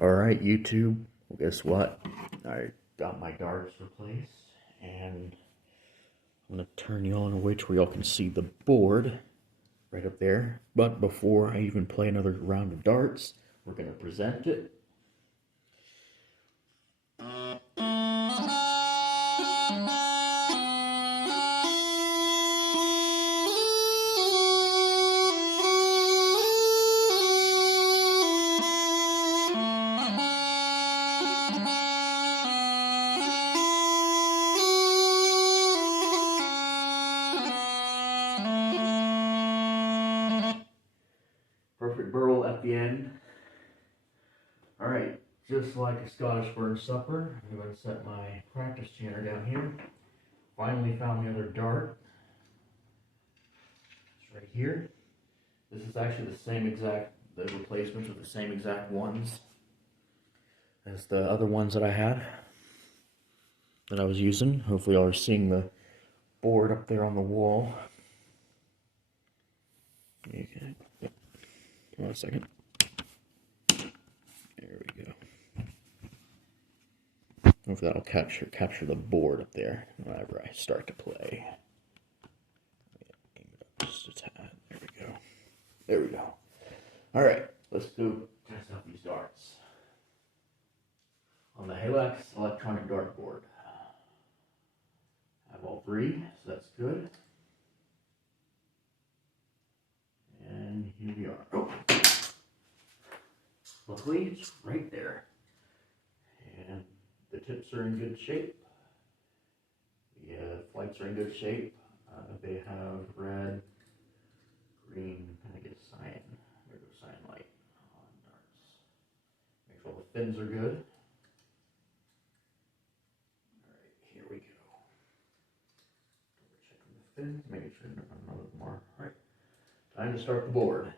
Alright, YouTube, well, guess what? I got my darts replaced, and I'm going to turn you on a way to where y'all can see the board right up there. But before I even play another round of darts, we're going to present it. Perfect burl at the end. Alright, just like a Scottish burn supper, I'm going to set my practice chanter down here. Finally found the other dart. It's right here. This is actually the replacements are the same exact ones as the other ones that I had, that I was using. Hopefully y'all are seeing the board up there on the wall. Okay. Hold on a second. There we go. Hopefully that'll capture the board up there whenever I start to play. Aim it up just a tad. There we go. There we go. Alright, let's go test out these darts. On the Halex electronic dart board. I have all three, so that's good. And here we are. Oh! Luckily, it's right there. And the tips are in good shape. The flights are in good shape. They have red, green, I guess cyan. There goes cyan light on darts. Make sure all the fins are good. Alright, here we go. Double checking the fins, making sure none of them are. Alright, time to start the board.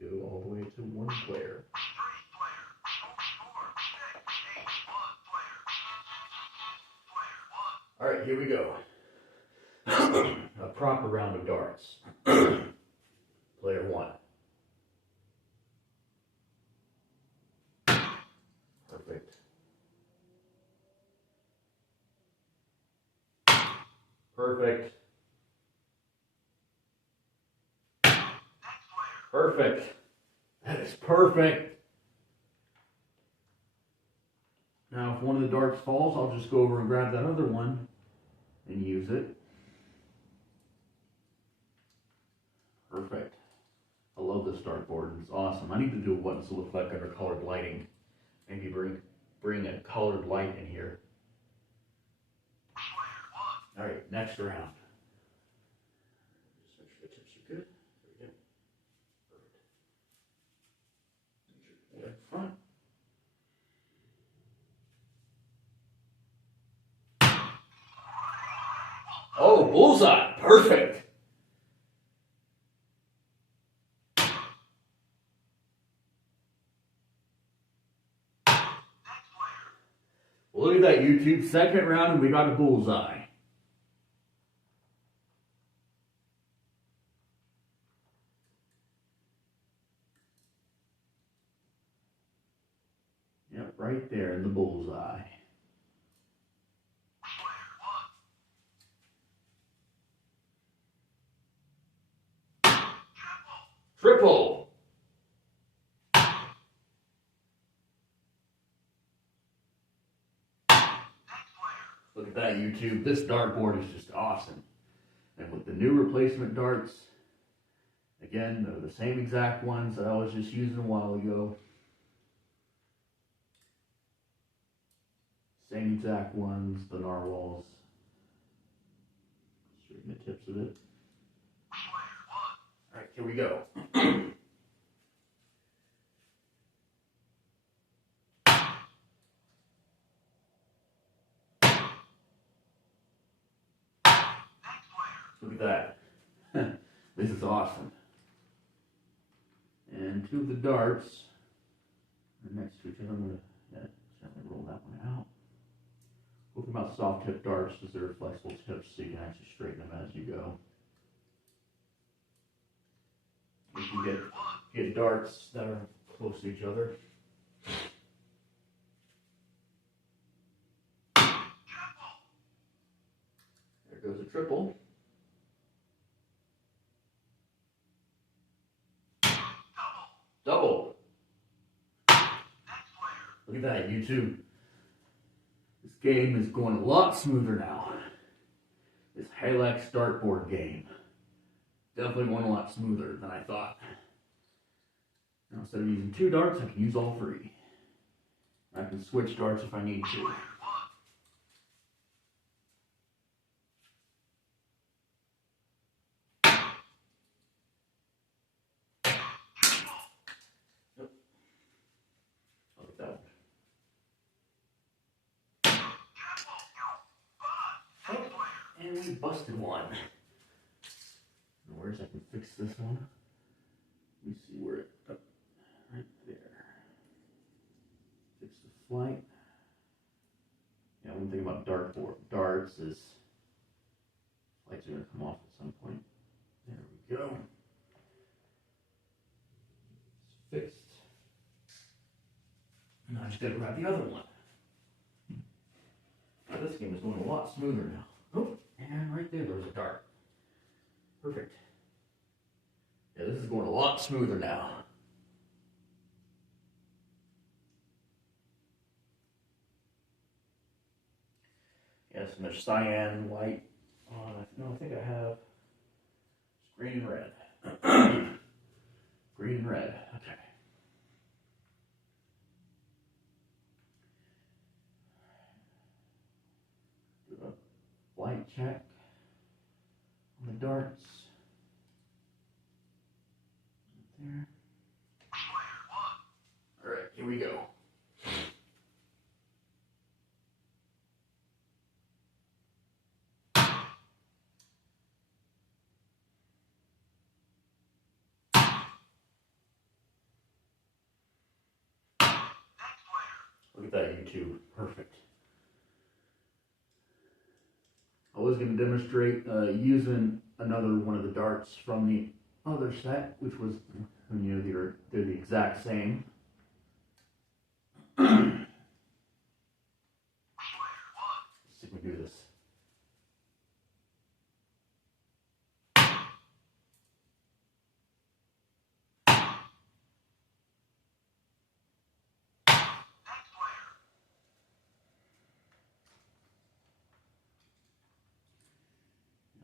Go all the way to one player. Alright, here we go. A proper round of darts. Player one. Perfect. Perfect. Perfect. That is perfect. Now, if one of the darts falls, I'll just go over and grab that other one and use it. Perfect. I love this dartboard. It's awesome. I need to do what does it look like under colored lighting. Maybe bring a colored light in here. All right, next round. Just make sure the tips are good. There we go. Perfect. Make sure in front. Oh, bullseye. Perfect. Well, look at that, YouTube. Second round, and we got a bullseye. Yep, right there in the bullseye. Triple. Look at that, YouTube. This dartboard is just awesome. And with the new replacement darts, again, they're the same exact ones that I was just using a while ago. Same exact ones, the narwhals. Straighten the tips of it. Alright, here we go. Look at that. This is awesome. And two of the darts are next to each other. I'm going to gently roll that one out. We'll think about soft tip darts because they're flexible tips so you can actually straighten them as you go. you get darts that are close to each other. There goes a triple. Double. Look at that, YouTube. This game is going a lot smoother now. This halex dartboard game. Definitely going a lot smoother than I thought. Now, instead of using 2 darts, I can use all 3. I can switch darts if I need to. Look at that. Oh, and we busted one. Where's I can fix this one? Let me see where it. Oh, right there. Fix the flight. Yeah, one thing about darts is lights are going to come off at some point. There we go. It's fixed. Now I just got to grab the other one. Now this game is going a lot smoother now. Oh, and right there was a dart. Perfect. Yeah, this is going a lot smoother now. Yeah, so much cyan, white. No, I think I have green and red. Green and red. Okay. Do a light check on the darts. There. All right, here we go. Look at that, YouTube. Perfect. I was going to demonstrate using another one of the darts from the other set, which was, you know, they're the exact same. Let's see if we can do this.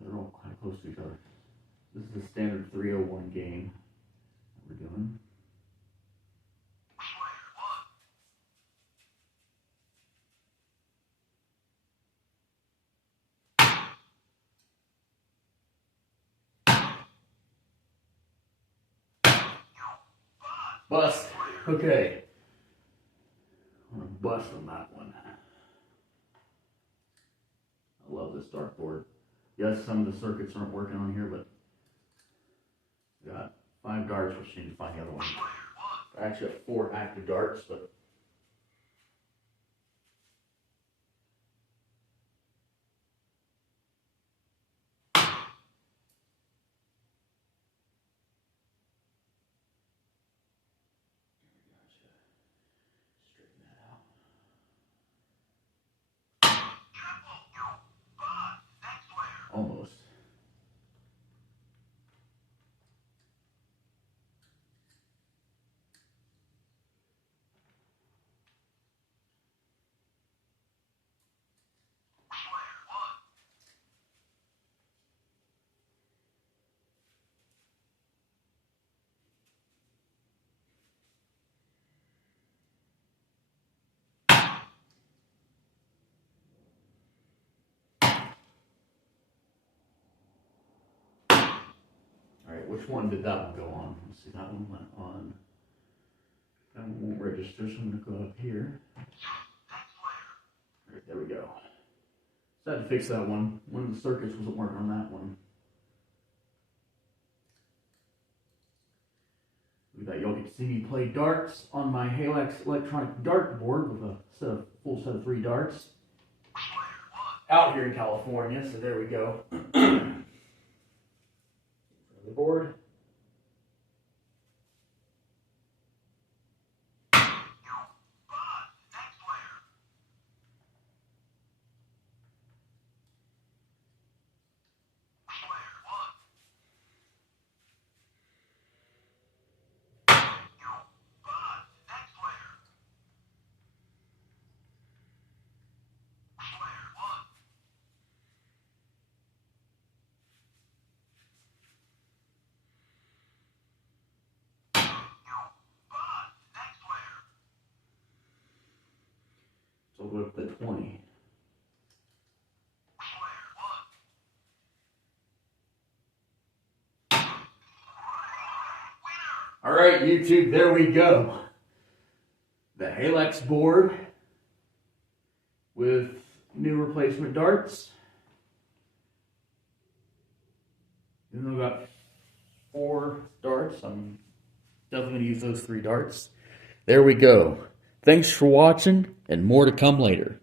They're all kind of close to each other. This is the standard 301 game that we're doing. Bust. Okay. I'm gonna bust on that one. I love this dartboard. Yes, some of the circuits aren't working on here, but we got 5 darts, which need to find the other one. I actually have 4 active darts, but straighten that out. Almost. Alright, which one did that one go on? Let's see, that one went on. That one won't register, so I'm going to go up here. Alright, there we go. So I had to fix that one. One of the circuits wasn't working on that one. Look at that, y'all get to see me play darts on my Halex electronic dartboard with a full set of 3 darts. Out here in California, so there we go. The board. the 20. All right, YouTube, there we go. The halex board with new replacement darts. Then we've got 4 darts. I'm definitely going to use those 3 darts. There we go. Thanks for watching, and more to come later.